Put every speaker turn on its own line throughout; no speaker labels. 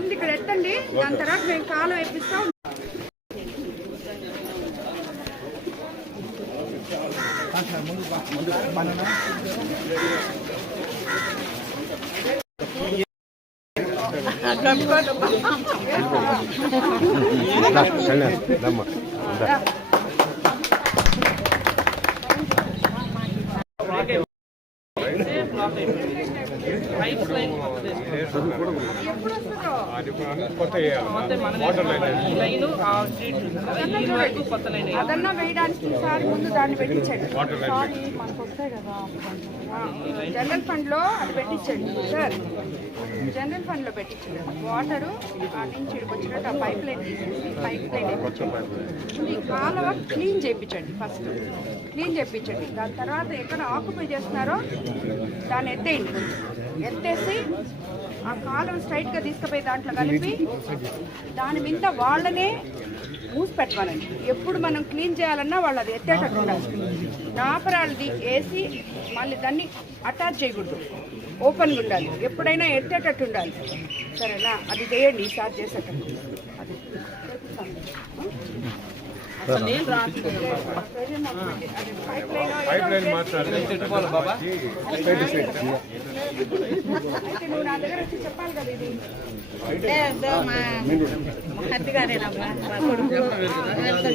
ముందు ఇక్కడ ఎత్తండి. దాని తర్వాత మేము కాలు వేపిస్తాం. ఎప్పుడు వస్తుందో అదన్నా వేయడానికి ఈసారి ముందు దాన్ని పెట్టించండి. సారీ మనకు వస్తాయి కదా. జనరల్ ఫండ్లో అది పెట్టించండి సార్. జనరల్ ఫండ్లో పెట్టించండి. వాటర్ నుంచి వచ్చినట్టు ఆ పైప్ లైన్ తీసేసి పైప్ లైన్ ఈ కాలువ క్లీన్ చేయించండి ఫస్ట్. క్లీన్ చేయించండి. దాని తర్వాత ఎక్కడ ఆక్యుపై చేస్తున్నారో దాన్ని ఎత్తేయండి. ఎత్తేసి ఆ కాలువ స్ట్రైట్గా తీసుకుపోయి దాంట్లో కలిపి దాని మీద వాళ్ళనే మూసి పెట్టాలండి ఎప్పుడు మనం క్లీన్ చేయాలన్నా వాళ్ళు అది ఎత్తేటట్టు ఉండాలి. నాపరాలది వేసి మళ్ళీ దాన్ని అటాచ్ చేయకూడదు. ఓపెన్గా ఉండాలి. ఎప్పుడైనా ఎత్తేటట్టు ఉండాలి. సరేనా? అది చేయండి. ఈసారి చేసేటట్టు.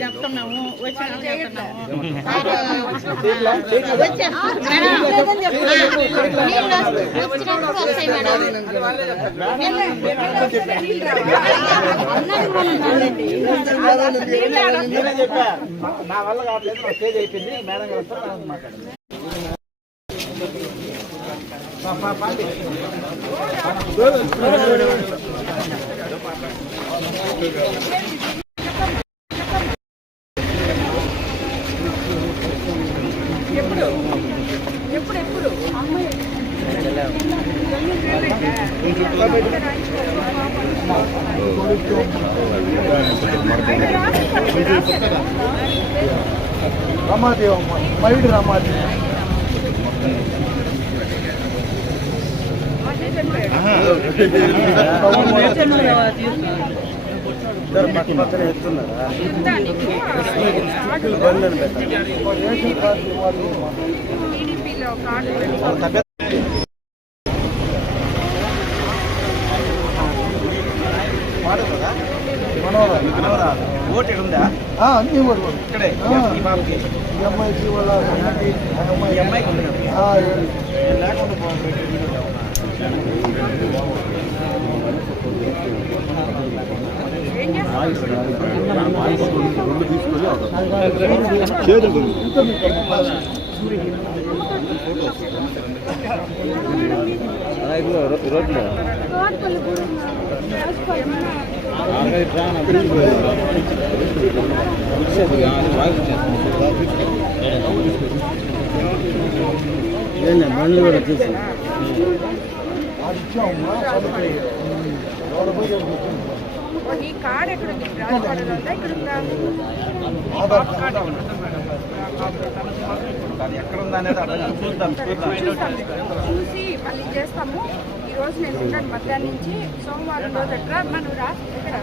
చెప్తున్నాము. వచ్చిన చెప్తున్నాము. వస్తాయి మేడం
నేనే చెప్పా. నా వల్ల కావట్లేదు నా స్టేజ్ అయిపోయింది మేడం గారు వస్తారు మేడం మాట్లాడండి
ఎప్పుడు? ఎప్పుడు? ఎప్పుడు? అమ్మాయి
రమాదేవి అమ్మ మైడు రమాదేవి. పక్కన ఎత్తున్నారా. బండ్లను అన్ని ఓటు ఇక్కడే. అమ్మాయికి వాళ్ళ అమ్మాయికి ఆ ఈ బండ్లు కూడా ఎవరు
నీ కార్డు ఎక్కడ ఉంది? రాజపాలెంలో ఉందా? ఇక్కడ ఉందా?
ఆధార్ కార్డు అది ఎక్కడ ఉందా అనేది అర్థం కాదు. చూద్దాం.
చూసి మళ్ళీ చేస్తాము. ఈ రోజు నేను మధ్యాహ్నం నుంచి సోమవారం రోజు ఎట్లా మనం రాసి ఇక్కడ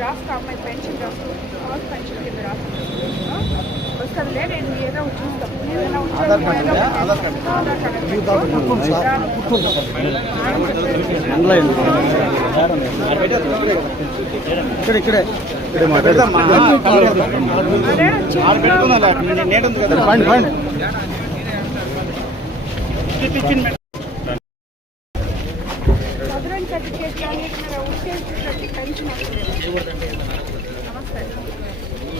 రాస్తా అమ్మాయి పెన్షన్ రాస్తాం హౌస్ పెన్షన్ కింద రాస్తాం వస్తుందిలే నేను ఏదో చూస్తాం ఏదైనా
కార్డు
ఏదో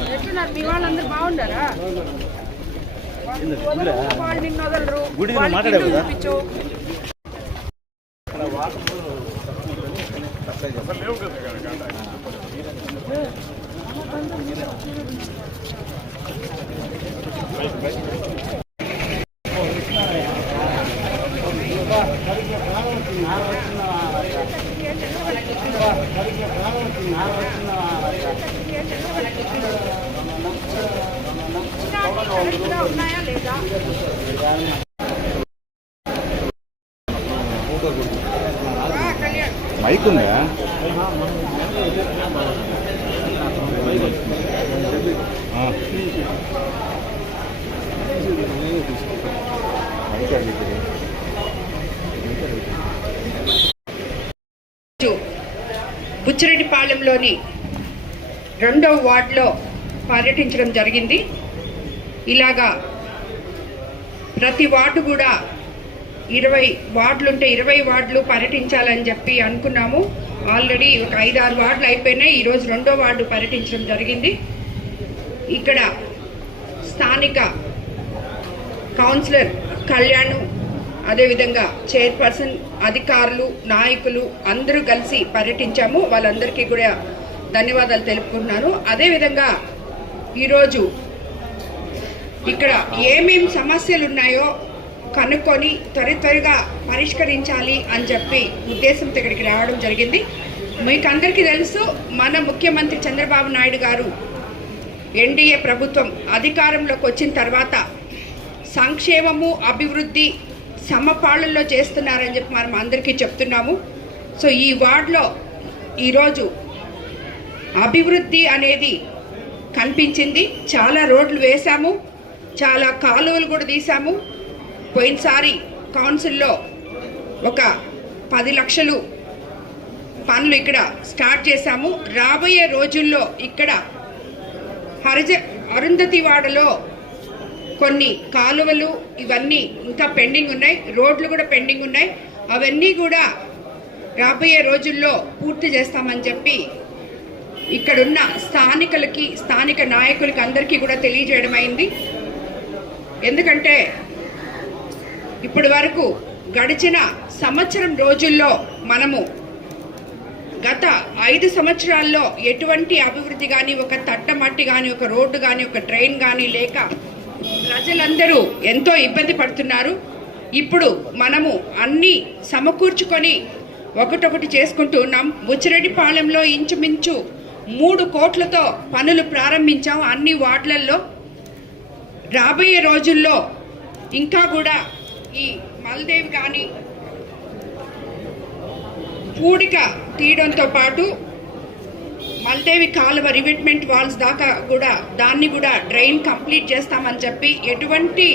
ఎట్లున్నారు మీ వాళ్ళందరూ బాగుండారా వాళ్ళు నిన్ను వదలరు చూపించు ఉన్నాయా లేదా ఆ, కళ్యాణ్
మైక్ ఉందా?
బుచ్చిరెడ్డిపాలెంలోని రెండవ వార్డులో పర్యటించడం జరిగింది. ఇలాగా ప్రతి వార్డు కూడా ఇరవై వార్డులు ఉంటే ఇరవై వార్డులు పర్యటించాలని చెప్పి అనుకున్నాము. ఆల్రెడీ ఒక ఐదు ఆరు వార్డులు అయిపోయినాయి. ఈరోజు రెండో వార్డు పర్యటించడం జరిగింది. ఇక్కడ స్థానిక కౌన్సిలర్ కళ్యాణ్ అదేవిధంగా చైర్పర్సన్ అధికారులు నాయకులు అందరూ కలిసి పర్యటించాము. వాళ్ళందరికీ కూడా ధన్యవాదాలు తెలుపుకుంటున్నాను. అదేవిధంగా ఈరోజు ఇక్కడ ఏమేం సమస్యలు ఉన్నాయో కనుక్కొని త్వర త్వరగా పరిష్కరించాలి అని చెప్పి ఉద్దేశంతో ఇక్కడికి రావడం జరిగింది. మీకు అందరికీ తెలుసు మన ముఖ్యమంత్రి చంద్రబాబు నాయుడు గారు ఎన్డీఏ ప్రభుత్వం అధికారంలోకి వచ్చిన తర్వాత సంక్షేమము అభివృద్ధి సమపాళల్లో చేస్తున్నారని చెప్పి మనం అందరికీ చెప్తున్నాము. సో ఈ వార్డులో ఈరోజు అభివృద్ధి అనేది కనిపించింది. చాలా రోడ్లు వేశాము. చాలా కాలువలు కూడా తీసాము పోయినసారి కౌన్సిల్లో ఒక పది లక్షలు పనులు ఇక్కడ స్టార్ట్ చేశాము. రాబోయే రోజుల్లో ఇక్కడ హరిజ అరుంధతివాడలో కొన్ని కాలువలు ఇవన్నీ ఇంకా పెండింగ్ ఉన్నాయి. రోడ్లు కూడా పెండింగ్ ఉన్నాయి. అవన్నీ కూడా రాబోయే రోజుల్లో పూర్తి చేస్తామని చెప్పి ఇక్కడున్న స్థానికులకి స్థానిక నాయకులకి అందరికీ కూడా తెలియజేయడం అయింది ఎందుకంటే ఇప్పటి వరకు గడిచిన సంవత్సరం రోజుల్లో మనము గత ఐదు సంవత్సరాల్లో ఎటువంటి అభివృద్ధి కానీ ఒక తట్టమట్టి కానీ ఒక రోడ్డు కానీ ఒక ట్రైన్ కానీ లేక ప్రజలందరూ ఎంతో ఇబ్బంది పడుతున్నారు. ఇప్పుడు మనము అన్ని సమకూర్చుకొని ఒకటొకటి చేసుకుంటూ ఉన్నాం. బుచ్చిరెడ్డిపాలెంలో ఇంచుమించు మూడు కోట్లతో పనులు ప్రారంభించాం అన్ని వార్డులలో. రాబోయే రోజుల్లో ఇంకా కూడా ఈ మల్దేవి కానీ పూడిక తీయడంతో పాటు మల్దేవి కాలువ రివిట్మెంట్ వాల్స్ దాకా కూడా దాన్ని కూడా డ్రైన్ కంప్లీట్ చేస్తామని చెప్పి ఎటువంటి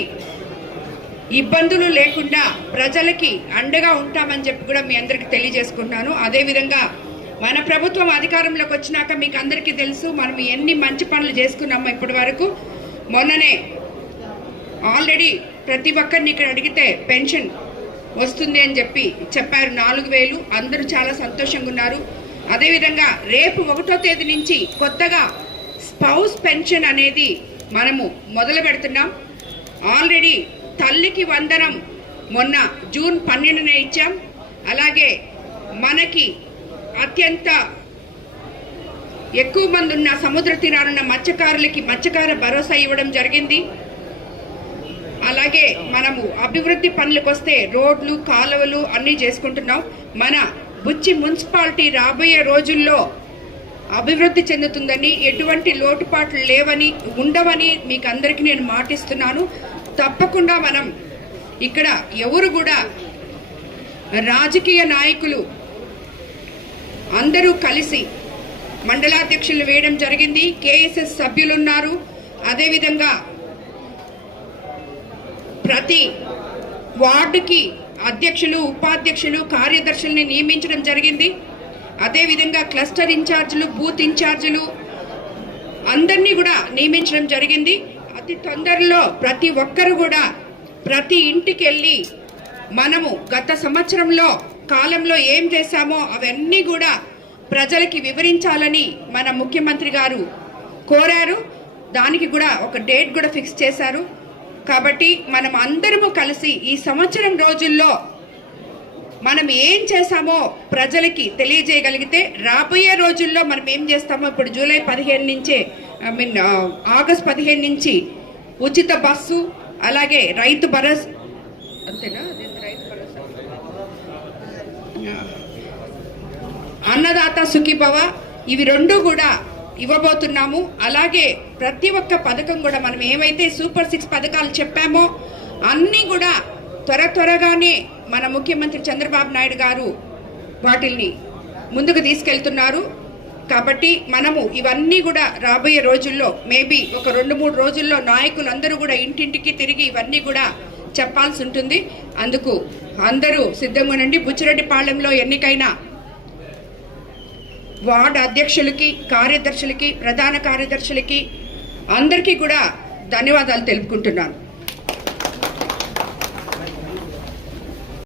ఇబ్బందులు లేకుండా ప్రజలకి అండగా ఉంటామని చెప్పి కూడా మీ అందరికీ తెలియజేసుకుంటున్నాను. అదేవిధంగా మన ప్రభుత్వం అధికారంలోకి వచ్చినాక మీకు అందరికీ తెలుసు మనం ఎన్ని మంచి పనులు చేసుకున్నాము ఇప్పటి వరకు. మొన్ననే ఆల్రెడీ ప్రతి ఒక్కరిని ఇక్కడ అడిగితే పెన్షన్ వస్తుంది అని చెప్పి చెప్పారు. నాలుగు వేలు. అందరూ చాలా సంతోషంగా ఉన్నారు. అదేవిధంగా రేపు ఒకటో తేదీ నుంచి కొత్తగా స్పౌస్ పెన్షన్ అనేది మనము మొదలు పెడుతున్నాం. ఆల్రెడీ తల్లికి వందనం మొన్న జూన్ పన్నెండున ఇచ్చాం. అలాగే మనకి అత్యంత ఎక్కువ మంది ఉన్న సముద్ర తీరానున్న మత్స్యకారులకి మత్స్యకార భరోసా ఇవ్వడం జరిగింది. అలాగే మనము అభివృద్ధి పనులకు వస్తే రోడ్లు కాలువలు అన్నీ చేసుకుంటున్నాం. మన బుచ్చి మున్సిపాలిటీ రాబోయే రోజుల్లో అభివృద్ధి చెందుతుందని ఎటువంటి లోటుపాట్లు లేవని ఉండవని మీకు అందరికీ నేను మాటిస్తున్నాను. తప్పకుండా మనం ఇక్కడ ఎవరు కూడా రాజకీయ నాయకులు అందరూ కలిసి మండలాధ్యక్షులు వేయడం జరిగింది. కేఎస్ఎస్ సభ్యులు ఉన్నారు అదేవిధంగా ప్రతి వార్డుకి అధ్యక్షులు ఉపాధ్యక్షులు కార్యదర్శుల్ని నియమించడం జరిగింది. అదేవిధంగా క్లస్టర్ ఇన్ఛార్జీలు బూత్ ఇన్ఛార్జీలు అందరినీ కూడా నియమించడం జరిగింది. అతి తొందరలో ప్రతి ఒక్కరు కూడా ప్రతి ఇంటికి వెళ్ళి మనము గత సంవత్సరంలో కాలంలో ఏం చేశామో అవన్నీ కూడా ప్రజలకి వివరించాలని మన ముఖ్యమంత్రి గారు కోరారు. దానికి కూడా ఒక డేట్ కూడా ఫిక్స్ చేశారు. కాబట్టి మనం అందరము కలిసి ఈ సంవత్సరం రోజుల్లో మనం ఏం చేశామో ప్రజలకి తెలియజేయగలిగితే రాబోయే రోజుల్లో మనం ఏం చేస్తామో ఇప్పుడు జూలై పదిహేను నుంచే ఐ మీన్ uh, ఆగస్ట్ పదిహేను నుంచి ఉచిత బస్సు అలాగే రైతు భరోసా అంతేనా? రైతు భరోసా? అన్నదాత సుఖీభవ ఇవి రెండు కూడా ఇవ్వబోతున్నాము. అలాగే ప్రతి ఒక్క పథకం కూడా మనం ఏమైతే సూపర్ సిక్స్ పథకాలు చెప్పామో అన్నీ కూడా త్వర త్వరగానే మన ముఖ్యమంత్రి చంద్రబాబు నాయుడు గారు వాటిల్ని ముందుకు తీసుకెళ్తున్నారు. కాబట్టి మనము ఇవన్నీ కూడా రాబోయే రోజుల్లో మేబీ ఒక రెండు మూడు రోజుల్లో నాయకులందరూ కూడా ఇంటింటికి తిరిగి ఇవన్నీ కూడా చెప్పాల్సి ఉంటుంది. అందుకు అందరూ సిద్ధంగా నుండి బుచ్చిరెడ్డిపాళెంలో ఎన్నికైన వార్డు అధ్యక్షులకి కార్యదర్శులకి ప్రధాన కార్యదర్శులకి అందరికీ కూడా ధన్యవాదాలు తెలుపుకుంటున్నాను.